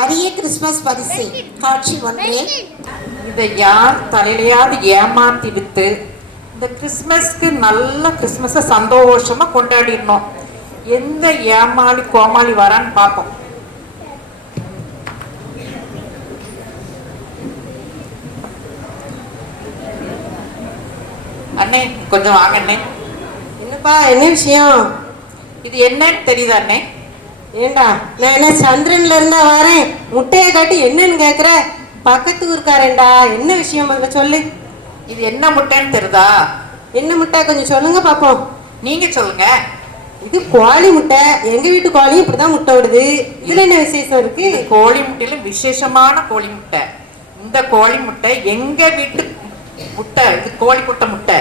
அரிய கிறிஸ்துமஸ் பரிசு காட்சி ஒன்று. இதை யார் தலையிலையாவது ஏமாத்தி வித்து இந்த கிறிஸ்மஸ்க்கு நல்ல கிறிஸ்மஸை சந்தோஷமா கொண்டாடிடணும். எந்த ஏமாளி கோமாளி வரான்னு பார்ப்போம். அண்ணே கொஞ்சம் வாங்க அண்ணே. என்னப்பா, என்ன விஷயம்? இது என்னன்னு தெரியுதா அண்ணே? ஏண்டா, நான் என்ன சந்திரன்ல இருந்தா வரேன், முட்டையை காட்டி என்னன்னு கேக்குற? பக்கத்து ஊருக்காரேண்டா, என்ன விஷயம் முதல்ல சொல்லு. இது என்ன முட்டைன்னு தெரியுதா? என்ன முட்டை கொஞ்சம் சொல்லுங்க பாப்போம். நீங்க சொல்லுங்க. இது கோழி முட்டை. எங்க வீட்டு கோழியும் இப்படிதான் முட்டை விடுது. இதுல என்ன விசேஷம் இருக்கு? கோழி முட்டையில விசேஷமான கோழி முட்டை. இந்த கோழி முட்டை எங்க வீட்டு முட்டை. இது கோழி முட்டை முட்டை.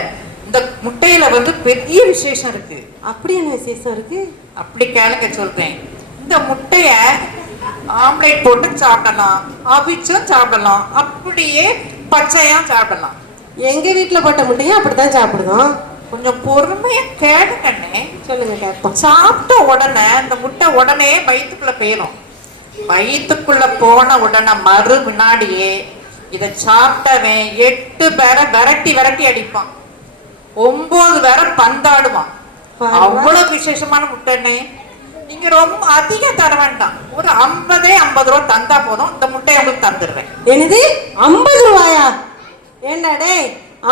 இந்த முட்டையில வந்து பெரிய விசேஷம் இருக்கு. அப்படி என்ன விசேஷம் இருக்கு? அப்படி கேளுங்க சொல்றேன். இந்த முட்டைய ஆம்லேட் போட்டு சாப்பிடலாம், அவிச்சும் சாப்பிடலாம், அப்படியே பச்சையா சாப்பிடலாம். எங்க வீட்டுல போட்ட முட்டையும் அப்படித்தான் சாப்பிடுதோம். கொஞ்சம் பொறுமையா கேளுங்கண்ணே. சொல்லுங்க கேட்போம். சாப்பிட்ட உடனே இந்த முட்டை உடனே வயிற்றுக்குள்ள போயிடும். வயிற்றுக்குள்ள போன உடனே மறு வினாடியே இதை சாப்பிட்டவன் 8 பேரை விரட்டி விரட்டி அடிப்பான், 9 பேரை பந்தாடுவான். அவ்வளவு விசேஷமான முட்டைண்ணே. நீங்க ரொம்ப அதிகம் தர வேண்டாம். ஒரு 50 ரூபா தந்தா போதும். இந்த முட்டையை உங்களுக்கு தந்துடுறேன். என்னது 50 ரூபாயா? ஏண்டா டே,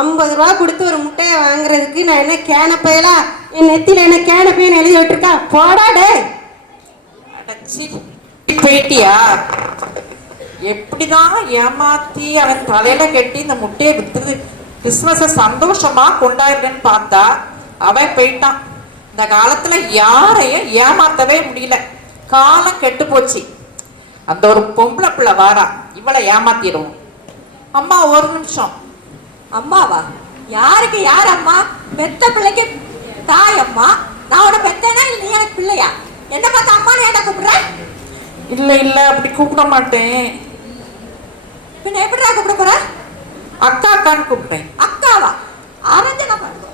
50 ரூபா கொடுத்து ஒரு முட்டையை வாங்குறதுக்கு நான் என்ன கேனப்பையலா? என் நெத்தியில என்ன கேனப்பையன்னு எழுதி விட்டுருக்கா? போடா டே. அடச்சி போயிட்டியா? எப்படிதான் ஏமாத்தி அவன் தலையில கட்டி இந்த முட்டையை வித்து கிறிஸ்துமஸை சந்தோஷமா கொண்டாடுறேன்னு பார்த்தா அவன் போயிட்டான். இந்த காலத்துல யாரையும் ஏமாத்தவே முடியல. காலம் கெட்டு போச்சு. அந்த ஒரு பொம்பளை பிள்ளை வாரா, இவளை ஏமாத்திடுவோம். அம்மா ஒரு நிமிஷம். அம்மாவா? யாருக்கு யார் அம்மா? பெத்த பிள்ளைக்கு தாய் அம்மா. நான் உன பெத்தனா இல்லை நீ எனக்கு பிள்ளையா? என்ன பார்த்து அம்மான்னு ஏன்டா கூப்பிடுற? இல்ல இல்ல அப்படி கூப்பிட மாட்டேன். பின்ன எப்படிடா கூப்பிட போற? அக்கா அக்கான்னு கூப்பிட்டேன். அக்காவா? அரஞ்சனா பண்ணுவோம்.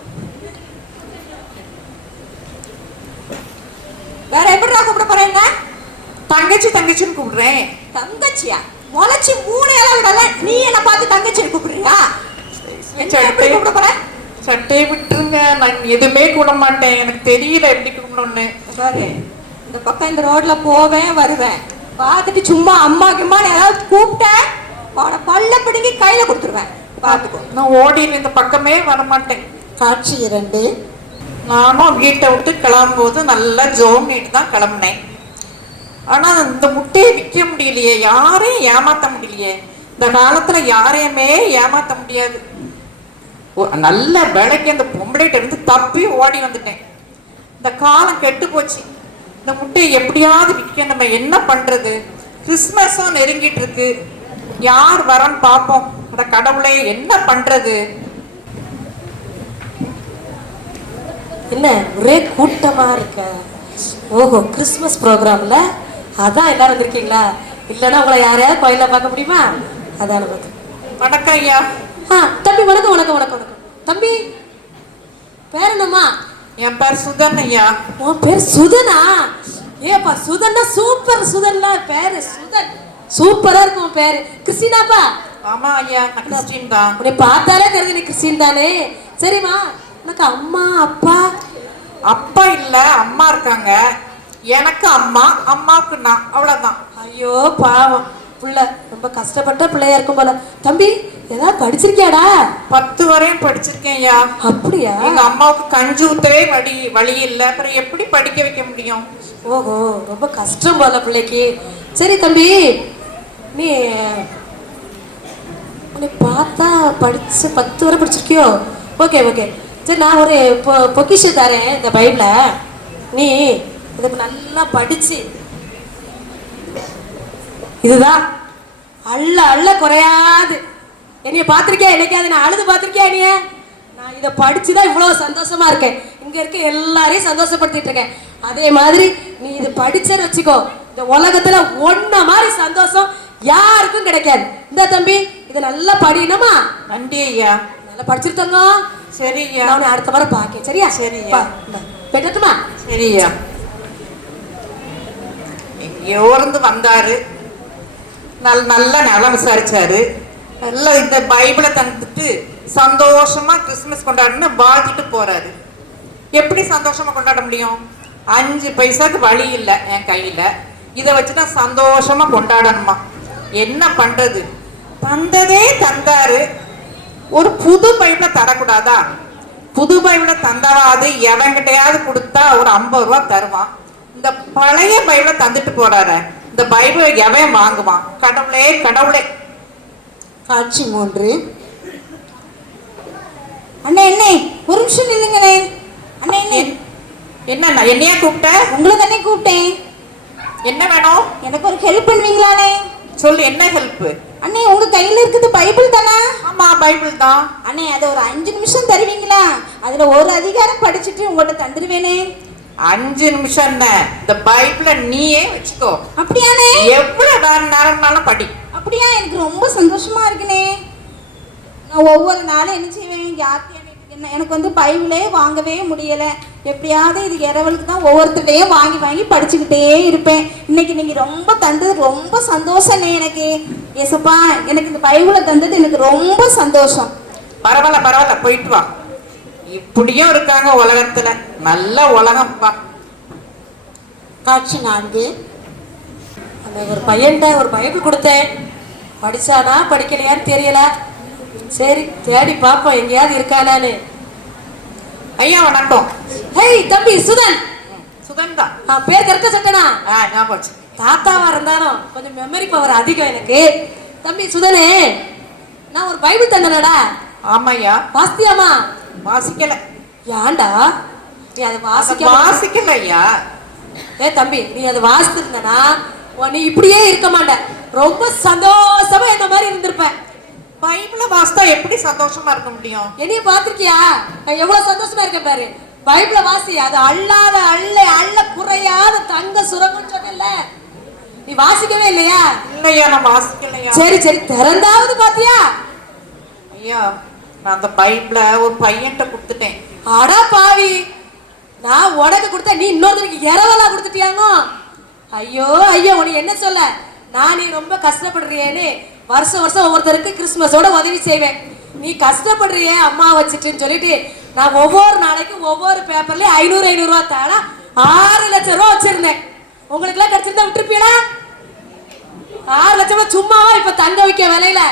வேற எப்படிடா கூப்பிட போற? என்ன தங்கச்சி தங்கச்சின்னு கூப்பிடுறேன். தங்கச்சியா? முளைச்சி 3 இலை விடல, நீ என்ன பார்த்து தங்கச்சின்னு கூப்பிடுறியா? எப்படி கூப்பிட போற? சட்டையை விட்டுருங்க. நான் எதுவுமே கூப்பிட மாட்டேன். எனக்கு தெரியல எப்படி கூப்பிடணும்னு. பாரு, இந்த பக்கம் இந்த ரோட்ல போவேன் வருவேன், பார்த்துட்டு சும்மா அம்மா கிம்மான்னு ஏதாவது கூப்பிட்டேன், அவனை பல்ல பிடுங்கி கையில கொடுத்துருவேன். பார்த்துக்கோ. நான் ஓடிட்டு இந்த பக்கமே வரமாட்டேன். காட்சி 2. நானும் வீட்டை விட்டு கிளம்பும்போது நல்லா ஜோமிட்டு தான் கிளம்புனேன். ஆனா இந்த முட்டையை விற்க முடியலையே, யாரையும் ஏமாத்த முடியலையே. இந்த காலத்துல யாரையுமே ஏமாத்த முடியாது. நல்ல விலைக்கு அந்த பொம்பளைகிட்ட இருந்து தப்பி ஓடி வந்துட்டேன். இந்த காலம் கெட்டு போச்சு. இந்த முட்டையை எப்படியாவது விற்க நம்ம என்ன பண்றது? கிறிஸ்மஸும் நெருங்கிட்டு இருக்கு. யார் வரன்னு பார்ப்போம். அந்த கடவுளே என்ன பண்றது? என்ன ஒரே கூட்டமா இருக்க? ஓஹோ, கிறிஸ்மஸ் ப்ரோக்ராம்ல அதான் எல்லாரும் வந்திருக்கீங்களா? இல்லைன்னா உங்களை யாரையாவது கோயில பார்க்க முடியுமா? அதான பார்த்து. வணக்கம் ஐயா. தம்பி வணக்கம் வணக்கம் வணக்கம் வணக்கம். தம்பி பேர் என்னம்மா? என் பேர் சுதன் ஐயா. உன் பேர் சுதனா? ஏப்பா சுதன்னா சூப்பர். சுதன்ல பேரு சுதன் சூப்பரா இருக்கும் உன் பேரு. கிறிஸ்டினாப்பா? ஆமா ஐயா, நான் கிறிஸ்டின் தான். உன்னை பார்த்தாலே தெரியுது நீ கிறிஸ்டின் தானே. சரிம்மா, உனக்கு அம்மா அப்பா? அப்பா இல்ல, அம்மா இருக்காங்க. எனக்கு அம்மா, அம்மாவுக்கு நான், அவ்வளவுதான். ஐயோ பாவம் புள்ள, ரொம்ப கஷ்டப்பட்ட பிள்ளையா இருக்கும் போல. தம்பி ஏதாவது படிச்சிருக்கியாடா? 10 வரையும் படிச்சிருக்கேன் ஐயா. அப்படியா? எங்க அம்மாவுக்கு கஞ்சி ஊத்தவே வழி இல்ல. அப்புறம் எப்படி படிக்க வைக்க முடியும்? ஓஹோ, ரொம்ப கஷ்டம் போல பிள்ளைக்கு. சரி தம்பி, நீ உன்னை பார்த்தா படிச்சு 10 வரை படிச்சிருக்கியோ? Okay okay. சரி, நான் ஒரு பொக்கிஷம் தரேன் இந்த பைபிள. நீ இதுக்கு நல்லா படிச்சு, இதுதான் அள்ள அள்ள குறையாது. என்னைய பார்த்திருக்கியா? என்னைக்காவது நான் அழுது பார்த்திருக்கியா? நீ நான் இதை படிச்சுதான் இவ்வளவு சந்தோஷமா இருக்கேன். இங்க இருக்க எல்லாரையும் சந்தோஷப்படுத்திட்டு இருக்கேன். அதே மாதிரி நீ இது படிச்சேன்னு வச்சுக்கோ, இந்த உலகத்துல ஒன்ன மாதிரி சந்தோஷம் யாருக்கும் கிடைக்காது. இந்த தம்பி இதை நல்லா படிக்கணுமா? நன்றி ஐயா. நல்லா படிச்சிருத்தங்க. சரி ஐயா, நான் அடுத்த வாரம் பாக்கேன். சரியா? சரி பெட்டட்டுமா? சரி ஐயா. எங்கேயோ இருந்து வந்தாரு, நல்லா நலம் விசாரிச்சாரு. நல்லா இந்த பைபிளை தந்துட்டு சந்தோஷமா கிறிஸ்துமஸ் கொண்டாடுன்னு வாழ்த்திட்டு போறாரு. எப்படி சந்தோஷமா கொண்டாட முடியும்? 5 பைசாக்கு வழி இல்லை என் கையில. இதை வச்சுதான் சந்தோஷமா கொண்டாடணுமா? என்ன பண்றது? தந்ததே தந்தாரு, ஒரு புது பைபிளை தரக்கூடாதா? புது பைபிளை தந்தாராது எவன்கிட்டயாவது கொடுத்தா ஒரு 50 ரூபா தருவான். இந்த பழைய பைபிளை தந்துட்டு போறாரு, இந்த பைபிளை எவன் வாங்குவான்? கடவுளே கடவுளே. காட்சி 3. அண்ணே அண்ணே ஒரு நிமிஷம் நில்லுங்களே. அண்ணே அண்ணே என்ன என்னையா கூப்பிட்ட? உங்களை தானே கூப்பிட்டேன். என்ன வேணும்? எனக்கு ஒரு ஹெல்ப் பண்ணுவீங்களாண்ணே? சொல்லு, என்ன ஹெல்ப்? அண்ணே உங்க கையில இருக்குது பைபிள் தானே? ஆமா பைபிள் தான். அண்ணே அதை ஒரு 5 நிமிஷம் தருவீங்களா? அதுல ஒரு அதிகாரம் படிச்சுட்டு உங்கள்கிட்ட தந்துருவேனே. 5 நிமிஷம் என்ன? இந்த பைபிளை நீயே வச்சுக்கோ. அப்படியாண்ணே? எவ்வளவு நேரம்னாலும் படி. அப்படியா? எனக்கு ரொம்ப சந்தோஷமா இருக்குண்ணே. நான் ஒவ்வொரு நாளும் என்ன செய்வேன், என்ன எனக்கு வந்து பைபிளே வாங்கவே முடியலை. எப்படியாவது இது இரவலுக்கு தான் ஒவ்வொருத்தரையும் வாங்கி வாங்கி படிச்சுக்கிட்டே இருப்பேன். இன்னைக்கு நீங்கள் ரொம்ப தந்தது ரொம்ப சந்தோஷம்ண்ணே எனக்கு. ஏசப்பா எனக்கு இந்த பைபிளை தந்தது எனக்கு ரொம்ப சந்தோஷம். பரவாயில்ல பரவாயில்ல, போயிட்டு வா. இப்படியும் இருக்காங்க உலகத்துல, நல்ல உலகம்ப்பா. காட்சி 4. அந்த ஒரு பையன்கிட்ட ஒரு பைபிள் கொடுத்தேன். படிச்சானா படிக்கலையான்னு தெரியல. சரி தேடி பார்ப்போம் எங்கேயாவது இருக்கானான்னு. ஐயா வணக்கம். ஹேய் தம்பி சுதன். சுதன் தான். பேர் கரெக்டா சொட்டனா? ஞாபகம் வச்சு. தாத்தாவா இருந்தாலும் கொஞ்சம் மெமரி பவர் அதிகம் எனக்கு. தம்பி சுதனே, நான் ஒரு பைபிள் தந்தனடா. ஆமாய்யா. வாசித்தியாமா? வாசிக்கல. ஏன்டா நீ அதை வாசிக்கல ஐயா. தம்பி நீ அதை வாசித்திருந்தனா நீ இப்படியே இருக்க மாட்ட. ரொம்ப சந்தோஷமா இந்த மாதிரி இருந்திருப்ப. பைபிளை வாசித்தா எப்படி சந்தோஷமா இருக்க முடியும்? என்னைய பாத்திருக்கியா? நான் எவ்வளவு சந்தோஷமா இருக்கேன் பாரு. பைபிளை வாசி, அது அள்ளாத அள்ள குறையாத தங்க சுரங்கம் சொன்னல. நீ வாசிக்கவே இல்லையா? இல்லையா, நான் வாசிக்கலையா. சரி சரி திறந்தாவது பாத்தியா? ஐயா நான் அந்த பைபிளை ஒரு பையன்கிட்ட கொடுத்துட்டேன். அடா பாவி, நான் உனக்கு கொடுத்த நீ இன்னொருத்தருக்கு இரவலா கொடுத்துட்டியாங்க. ஐயோ ஐயோ, உனக்கு என்ன சொல்ல? நான் நீ ரொம்ப கஷ்டப்படுறியேன்னு வருஷம் வருஷம் ஒவ்வொருத்தருக்கு கிறிஸ்துமஸோட உதவி செய்வேன். நீ கஷ்டப்படுறிய அம்மா வச்சுட்டுன்னு சொல்லிட்டு நான் ஒவ்வொரு நாளைக்கும் ஒவ்வொரு பேப்பர்லயும் 500 ரூபா தானா 6 லட்சம் ரூபா வச்சிருந்தேன். உங்களுக்கு எல்லாம் கிடைச்சிருந்தா விட்டுருப்பீடா? 6 லட்சம் ரூபாய் சும்மாவா இப்ப தங்க வைக்க விலையில?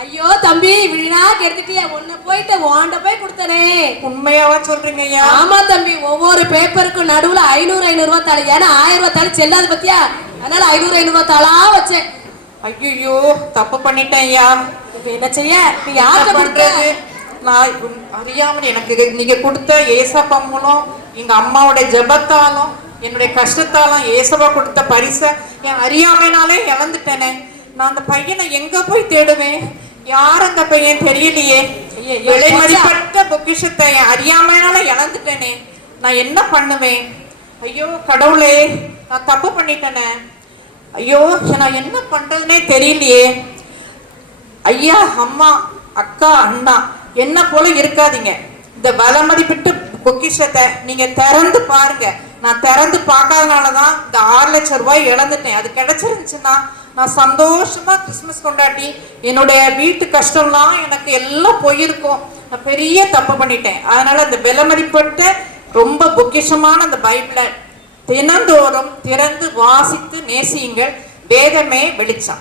ஐயோ தம்பி, வீணா கெடுத்துட்டியா? ஒன்னு போயிட்டு ஓண்ட போய் கொடுத்தனே. உண்மையாவா சொல்றீங்க ஐயா? ஆமா தம்பி, ஒவ்வொரு பேப்பருக்கும் நடுவுல 500 ரூபா தாளி. ஏன்னா 1000 ரூபா தாளி செல்லாது பத்தியா? அதனால 500 ரூபா தாளா வச்சேன். ஐயோ தப்பு பண்ணிட்டேன் ஐயா. இப்ப என்ன செய்ய? நீ யார்கிட்ட பண்றது? நான் அறியாமல் எனக்கு நீங்க கொடுத்த ஏசப்பா மூலம், எங்க அம்மாவோட ஜெபத்தாலும் என்னுடைய கஷ்டத்தாலும் ஏசப்பா கொடுத்த பரிசை என் அறியாமைனாலே இழந்துட்டேனே. நான் அந்த பையனை எங்க போய் தேடுவேன்? யார் அந்த பையன் தெரியலையே. விலை மதிப்பற்ற பொக்கிஷத்தை என் அறியாமைனால இழந்துட்டேனே. நான் என்ன பண்ணுவேன்? ஐயோ கடவுளே, நான் தப்பு பண்ணிட்டேனே. ஐயோ நான் என்ன பண்றதுனே தெரியலையே. ஐயா அம்மா அக்கா அண்ணா என்ன போல இருக்காதீங்க. இந்த விலை மதிப்பிட்டு பொக்கிஷத்தை நீங்க திறந்து பாருங்க. நான் திறந்து பார்க்காதனாலதான் இந்த 6 லட்சம் ரூபாய் இழந்துட்டேன். அது கிடைச்சிருந்துச்சுன்னா நான் சந்தோஷமா கிறிஸ்துமஸ் கொண்டாடி என்னுடைய வீட்டு கஷ்டம்லாம் எனக்கு எல்லாம் போயிருக்கும். நான் பெரிய தப்பு பண்ணிட்டேன். அதனால இந்த விலை மதிப்பட்ட ரொம்ப பொக்கிஷமான அந்த பைபிளை தினந்தோறும் திறந்து வாசித்து நேசியுங்கள். வேதமே வெளிச்சம்.